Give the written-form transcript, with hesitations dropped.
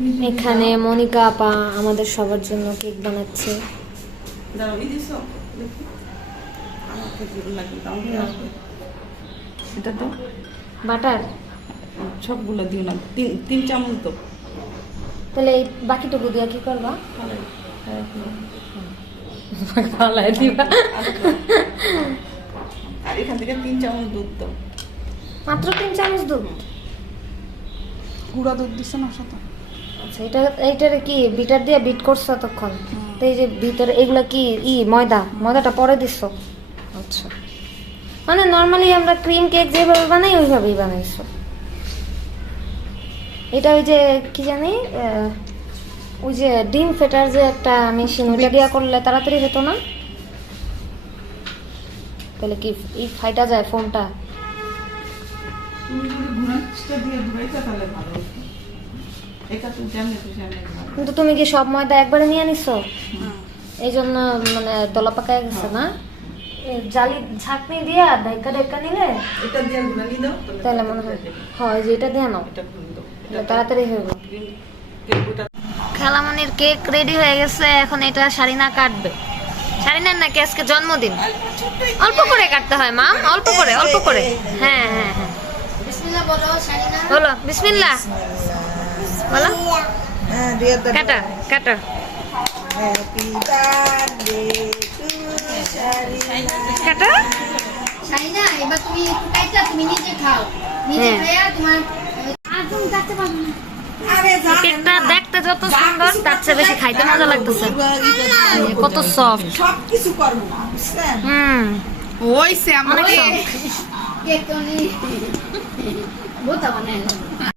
এখানে মনিকা আপা আমাদের সবার জন্য কেক বানাচ্ছে। এটা তো বাটার সবগুলো দিও না, তিন চামচ তো। তাহলে এই বাকিটুকু দিয়ে কি করবা? ফালাই দিবা। আর এখান থেকে 3 চামচ দুধ দাও। মাত্র 3 চামচ দুধ? গুঁড়া দুধ দিছ না সাথে? আচ্ছা, এইটারে কি বিটার দিয়ে বিট করছো তখন? তো এই যে ভিতরে এগুলা কি ময়দাটা পরে দিছো? আচ্ছা, মানে নর্মালি আমরা ক্রিম কেক যেভাবে বানাই ওইভাবেই বানাইছো। এটা ওই যে কি জানি ওই যে ডিম ফেটার যে একটা মেশিন, ওইটা দিয়া করলে তাড়াতাড়ি হতো না? তাহলে কি এই ফাইটা যায় ফোনটা? তুমি যদি ঘুরাচ্ছা দিয়ে ঘুরাইতে তাহলে ভালো হতো। এটা তো জানি কিন্তু তুমি কি সব ময়দা একবারে নিয়ে নিছো? এই জন্য মানে দলা পাকায় গেছে না? জালি ঝাঁকনি দিয়া ঢাকা নিলে এটা দিয়ে ঘুরানি দাও তাহলে মনে হয় হয় যে এটা দিয়ে নাও, এটা ঘুরিয়ে দাও। তাহলে তাড়াতাড়ি হয়ে যাবে। কেকটা খেলামনির কেক রেডি হয়ে গেছে, এখন এটা শারিনা কাটবে। শারিনার নাকি আজকে জন্মদিন, অল্প করে কাটতে হয় মাম, অল্প করে হ্যাঁ হ্যাঁ হ্যাঁ। বিসমিল্লাহ বলো শারিনা, বলো বিসমিল্লাহ বলো। হ্যাঁ দিয়ে দাও। কাটা হ্যাপি বার্থডে টু শারিনা। কাটা। শাইনা, এবার তুমি কাইটা তুমি নিজে খাও, নিজে খাইয়া তোমার আর তুমি কাটতে পারবে না। কেকটা দেখতে যত সুন্দর তার চেয়ে বেশি খাইতে মজা লাগতেছে। কত সফট, সবকিছু করবো না বুঝছেন? ওইছে আমাকে কেক তো নেই বোতা বানায়